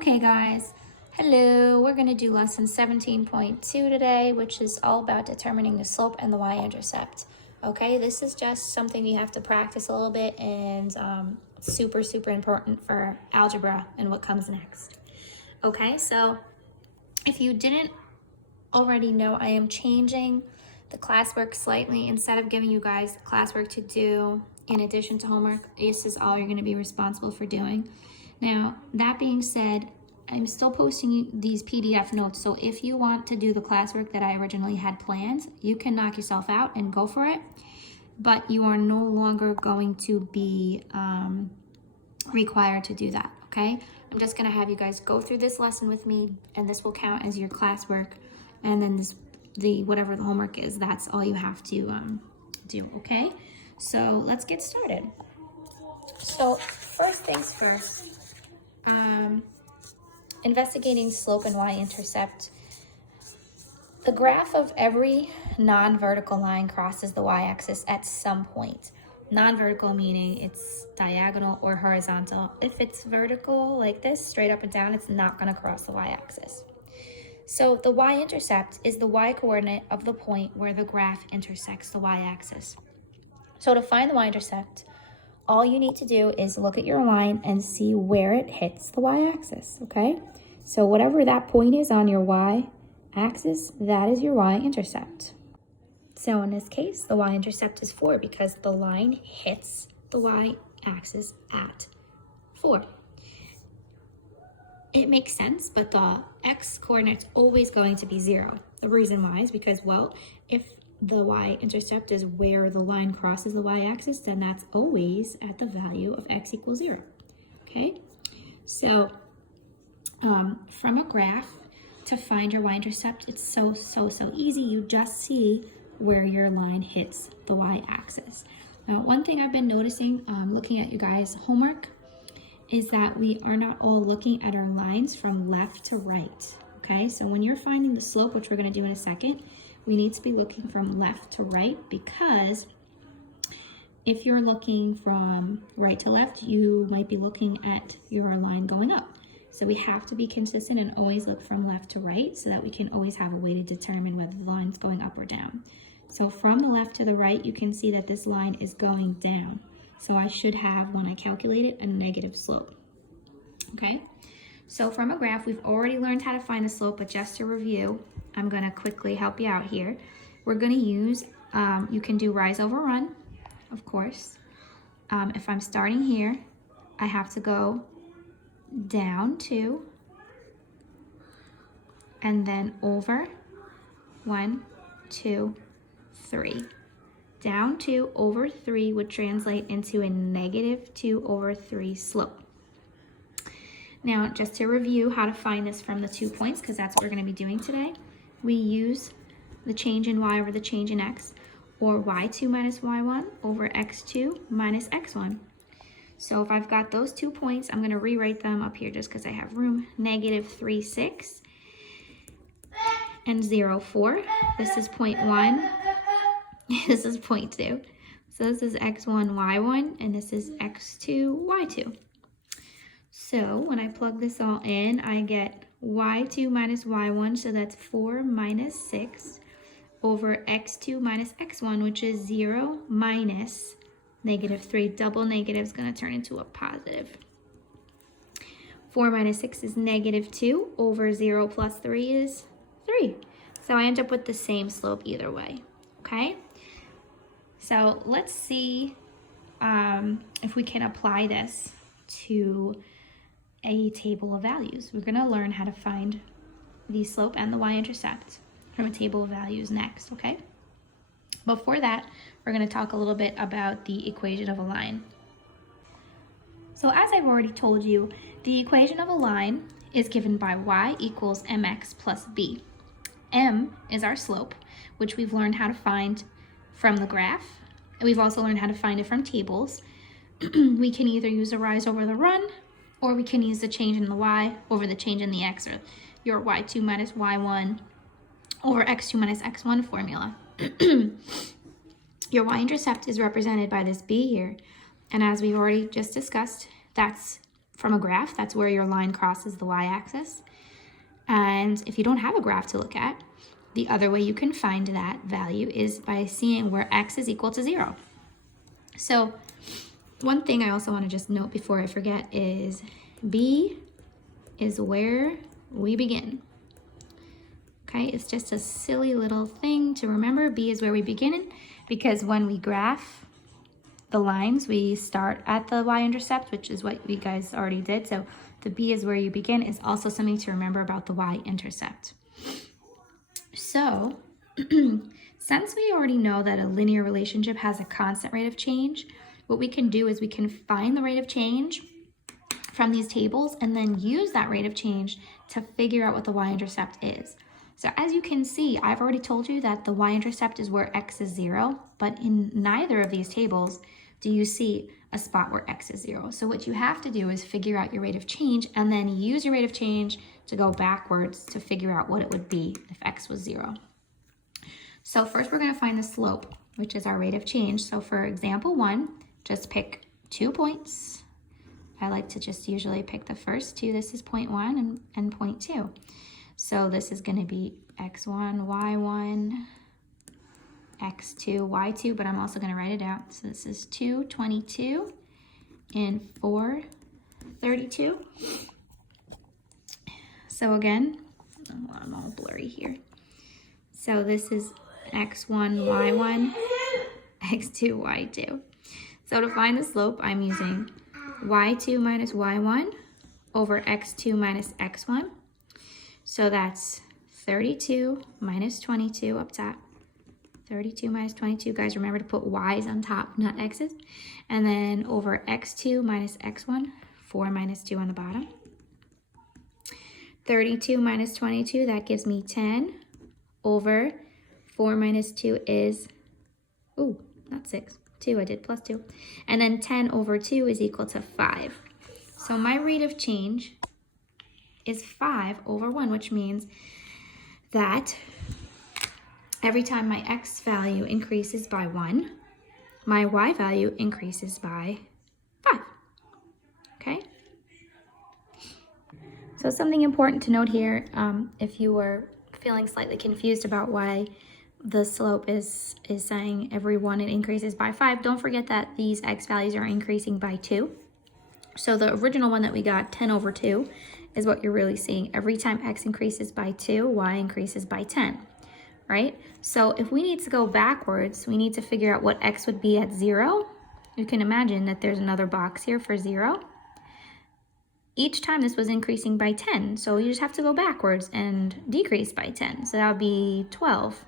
Okay guys, hello, we're going to do lesson 17.2 today, which is all about determining the slope and the y-intercept. Okay, this is just something you have to practice a little bit and super important for algebra and what comes next. Okay, so if you didn't already know, I am changing the classwork slightly. Instead of giving you guys classwork to do in addition to homework, this is all you're going to be responsible for doing. Now, that being said, I'm still posting these PDF notes, so if you want to do the classwork that I originally had planned, you can knock yourself out and go for it, but you are no longer going to be required to do that, okay? I'm just going to have you guys go through this lesson with me, and this will count as your classwork, and then whatever the homework is, that's all you have to do, okay? So let's get started. So first things first, investigating slope and y-intercept. The graph of every non-vertical line crosses the y-axis at some point. Non-vertical meaning it's diagonal or horizontal. If it's vertical like this, straight up and down, it's not going to cross the y-axis. So the y-intercept is the y-coordinate of the point where the graph intersects the y-axis. So to find the y-intercept, all you need to do is look at your line and see where it hits the y-axis, okay? So whatever that point is on your y-axis, that is your y-intercept. So in this case, the y-intercept is 4 because the line hits the y-axis at 4. It makes sense, but the x-coordinate's always going to be 0. The reason why is because, well, if the y-intercept is where the line crosses the y-axis, then that's always at the value of x equals 0, okay? So from a graph, to find your y-intercept, it's so easy. You just see where your line hits the y-axis. Now, one thing I've been noticing looking at you guys' homework is that we are not all looking at our lines from left to right, okay? So when you're finding the slope, which we're going to do in a second, we need to be looking from left to right, because if you're looking from right to left, you might be looking at your line going up. So we have to be consistent and always look from left to right so that we can always have a way to determine whether the line's going up or down. So from the left to the right, you can see that this line is going down. So I should have, when I calculate it, a negative slope, okay? So from a graph, we've already learned how to find the slope, but just to review, I'm going to quickly help you out here. We're going to use, you can do rise over run, of course. If I'm starting here, I have to go down 2, and then over 1, 2, 3. Down 2 over 3 would translate into a negative 2 over 3 slope. Now, just to review how to find this from the 2 points, because that's what we're going to be doing today, we use the change in y over the change in x, or y2 minus y1 over x2 minus x1. So if I've got those 2 points, I'm going to rewrite them up here just because I have room. Negative 3, 6, and 0, 4. This is point 1. This is point 2. So this is x1, y1, and this is x2, y2. So when I plug this all in, I get y2 minus y1, so that's 4 minus 6, over x2 minus x1, which is 0 minus negative 3. Double negative is going to turn into a positive. 4 minus 6 is negative 2, over 0 plus 3 is 3. So I end up with the same slope either way, okay? So let's see if we can apply this to a table of values. We're going to learn how to find the slope and the y-intercept from a table of values next, okay? Before that, we're going to talk a little bit about the equation of a line. So as I've already told you, the equation of a line is given by y equals mx plus b. M is our slope, which we've learned how to find from the graph. We've also learned how to find it from tables. We can either use a rise over the run, or we can use the change in the y over the change in the x, or your y2 minus y1 over x2 minus x1 formula. Your y-intercept is represented by this b here, and as we've already just discussed, that's from a graph. That's where your line crosses the y-axis. And if you don't have a graph to look at, the other way you can find that value is by seeing where x is equal to 0. So one thing I also want to just note before I forget is b is where we begin. Okay, it's just a silly little thing to remember. B is where we begin, because when we graph the lines, we start at the y-intercept, which is what we guys already did. So the B is where you begin is also something to remember about the y-intercept. So since we already know that a linear relationship has a constant rate of change, what we can do is we can find the rate of change from these tables and then use that rate of change to figure out what the y-intercept is. So as you can see, I've already told you that the y-intercept is where x is 0, but in neither of these tables do you see a spot where x is 0. So what you have to do is figure out your rate of change and then use your rate of change to go backwards to figure out what it would be if x was 0. So first we're going to find the slope, which is our rate of change. So for example 1, just pick 2 points. I like to just usually pick the first 2. This is point 1 and point 2. So this is going to be x1, y1, x2, y2, but I'm also going to write it out. So this is 2, 22, and 4, 32. So again, I'm all blurry here. So this is x1, y1, x2, y2. So to find the slope, I'm using y2 minus y1 over x2 minus x1. So that's 32 minus 22 up top. 32 minus 22, guys, remember to put y's on top, not x's. And then over x2 minus x1, 4 minus 2 on the bottom. 32 minus 22, that gives me 10 over 4 minus 2 is, ooh, not 6, 2, I did plus 2. And then 10 over 2 is equal to 5. So my rate of change is 5 over 1, which means that every time my x value increases by 1, my y value increases by 5, okay? So something important to note here, if you were feeling slightly confused about why the slope is saying every 1 it increases by 5, don't forget that these x values are increasing by 2. So the original one that we got, 10 over 2, is what you're really seeing. Every time x increases by 2, y increases by 10, right? So if we need to go backwards, we need to figure out what x would be at 0. You can imagine that there's another box here for 0. Each time this was increasing by 10, so you just have to go backwards and decrease by 10. So that would be 12.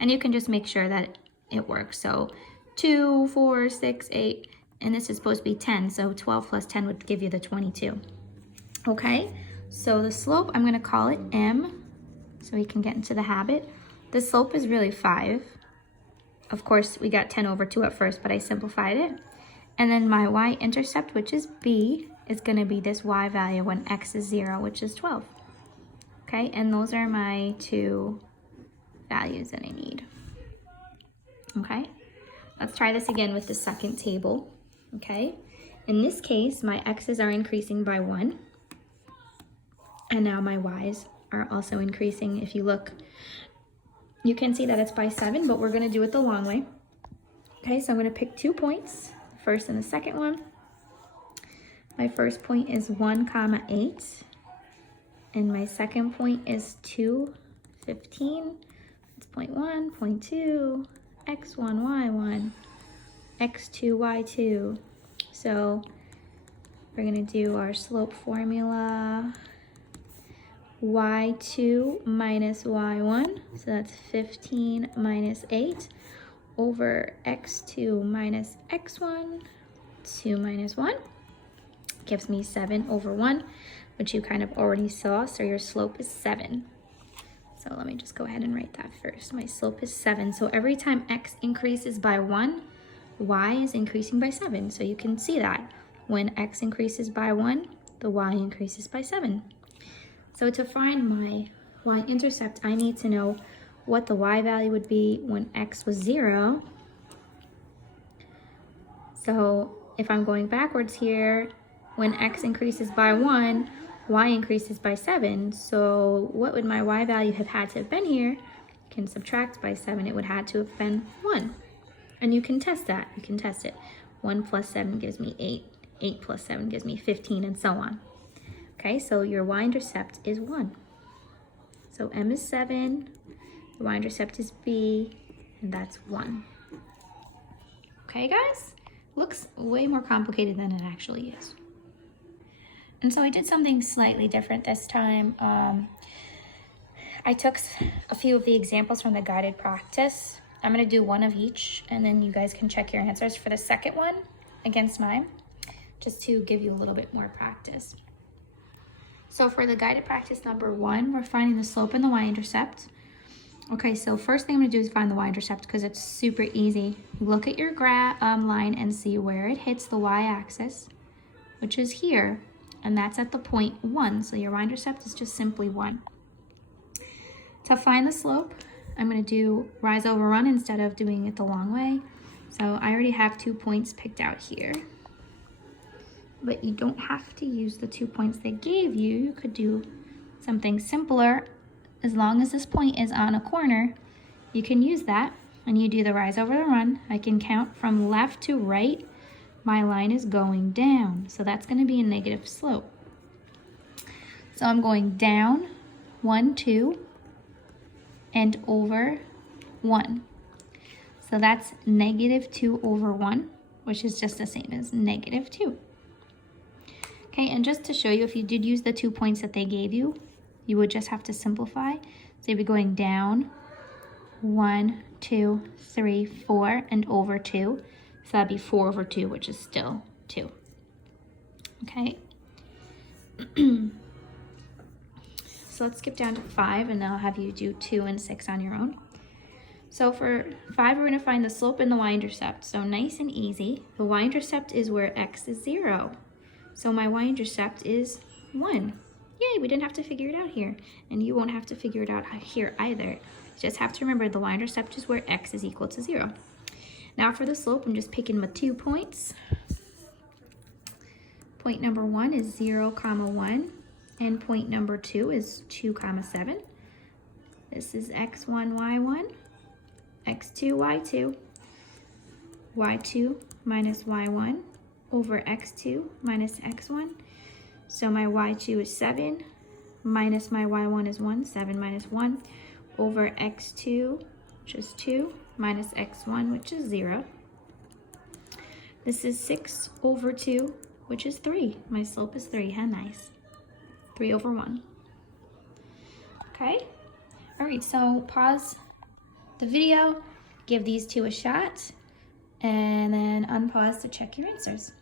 And you can just make sure that it works. So 2, 4, 6, 8, and this is supposed to be 10, so 12 plus 10 would give you the 22. Okay, so the slope, I'm going to call it m, so we can get into the habit. The slope is really 5. Of course, we got 10 over 2 at first, but I simplified it. And then my y-intercept, which is b, is going to be this y value when x is 0, which is 12. Okay, and those are my 2 values that I need. Okay, let's try this again with the second table. Okay, in this case, my x's are increasing by 1. And now my y's are also increasing. If you look, you can see that it's by 7, but we're going to do it the long way. Okay, so I'm going to pick 2 points, the first and the second one. My first point is 1, 8. And my second point is 2, 15. It's point 1, point 2, x1, y1, x2, y2. So we're going to do our slope formula. Y2 minus y1, so that's 15 minus 8 over x2 minus x1, 2 minus 1, gives me 7 over 1, which you kind of already saw, so your slope is 7. So let me just go ahead and write that first. My slope is 7, so every time x increases by 1, y is increasing by 7. So you can see that when x increases by 1, the y increases by 7. So to find my y-intercept, I need to know what the y value would be when x was 0. So if I'm going backwards here, when x increases by 1, y increases by 7. So what would my y value have had to have been here? You can subtract by 7. It would have had to have been 1. And you can test that. You can test it. 1 plus 7 gives me 8. 8 plus 7 gives me 15, and so on. Okay, so your y-intercept is 1. So m is 7, the y-intercept is b, and that's 1. Okay, guys? Looks way more complicated than it actually is. And so I did something slightly different this time. I took a few of the examples from the guided practice. I'm going to do one of each, and then you guys can check your answers for the second one against mine, just to give you a little bit more practice. So for the guided practice number 1, we're finding the slope and the y-intercept. Okay, so first thing I'm going to do is find the y-intercept because it's super easy. Look at your line and see where it hits the y-axis, which is here, and that's at the point 1. So your y-intercept is just simply 1. To find the slope, I'm going to do rise over run instead of doing it the long way. So I already have 2 points picked out here. But you don't have to use the 2 points they gave you. You could do something simpler. As long as this point is on a corner, you can use that. And you do the rise over the run. I can count from left to right. My line is going down. So that's going to be a negative slope. So I'm going down 1, 2, and over 1. So that's negative 2 over 1, which is just the same as negative 2. Okay, and just to show you, if you did use the 2 points that they gave you, you would just have to simplify. So you'd be going down 1, 2, 3, 4, and over 2. So that'd be 4 over 2, which is still 2. Okay. So let's skip down to 5, and then I'll have you do 2 and 6 on your own. So for 5, we're going to find the slope and the y-intercept. So nice and easy. The y-intercept is where x is 0. So my y-intercept is 1. Yay, we didn't have to figure it out here. And you won't have to figure it out here either. You just have to remember the y-intercept is where x is equal to 0. Now for the slope, I'm just picking my 2 points. Point number 1 is 0, 1. And point number 2 is 2, 7. This is x1, y1, x2, y2, y2 minus y1 over x2 minus x1. So my y2 is 7, minus my y1 is 1, 7 minus 1, over x2, which is 2, minus x1, which is 0. This is 6 over 2, which is 3. My slope is 3, how nice. 3 over 1. Okay? All right, so pause the video, give these 2 a shot, and then unpause to check your answers.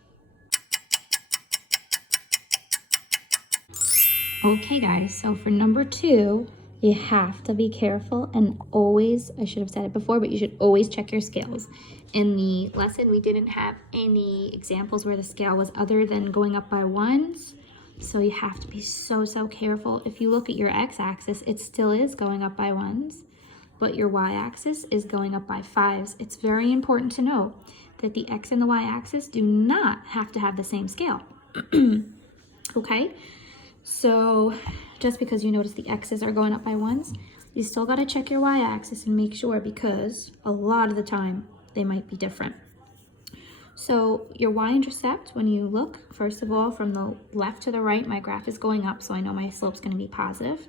Okay guys, so for number 2, you have to be careful and always, I should have said it before, but you should always check your scales. In the lesson, we didn't have any examples where the scale was other than going up by 1s. So you have to be so careful. If you look at your x-axis, it still is going up by 1s, but your y-axis is going up by 5s. It's very important to know that the x and the y-axis do not have to have the same scale. Okay? So just because you notice the x's are going up by 1s, you still got to check your y-axis and make sure, because a lot of the time they might be different. So your y-intercept, when you look, first of all, from the left to the right, my graph is going up, so I know my slope's going to be positive.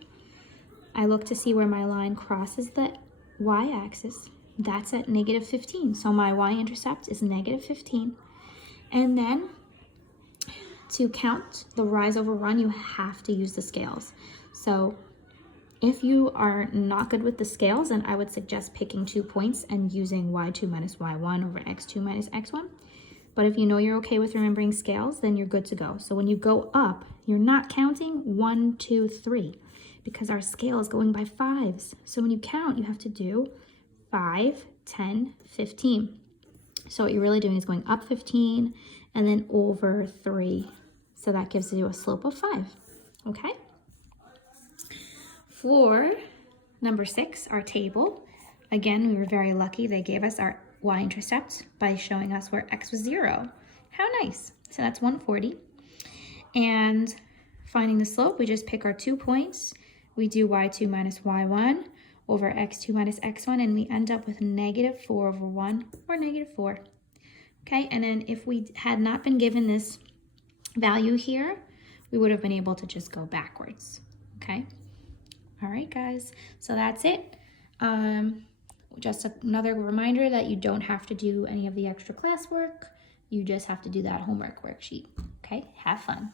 I look to see where my line crosses the y-axis. That's at negative 15. So my y-intercept is negative 15. And then to count the rise over run, you have to use the scales. So if you are not good with the scales, then I would suggest picking 2 points and using y2 minus y1 over x2 minus x1. But if you know you're okay with remembering scales, then you're good to go. So when you go up, you're not counting 1, 2, 3, because our scale is going by 5s. So when you count, you have to do 5, 10, 15. So what you're really doing is going up 15 and then over 3. So that gives you a slope of 5, okay? For number 6, our table, again, we were very lucky. They gave us our y-intercept by showing us where x was 0. How nice. So that's 140. And finding the slope, we just pick our 2 points. We do y2 minus y1 over x2 minus x1, and we end up with -4 over 1, or -4. Okay, and then if we had not been given this value here, we would have been able to just go backwards. Okay, all right, guys, so that's it. Just another reminder that you don't have to do any of the extra classwork. You just have to do that homework worksheet. Okay, have fun.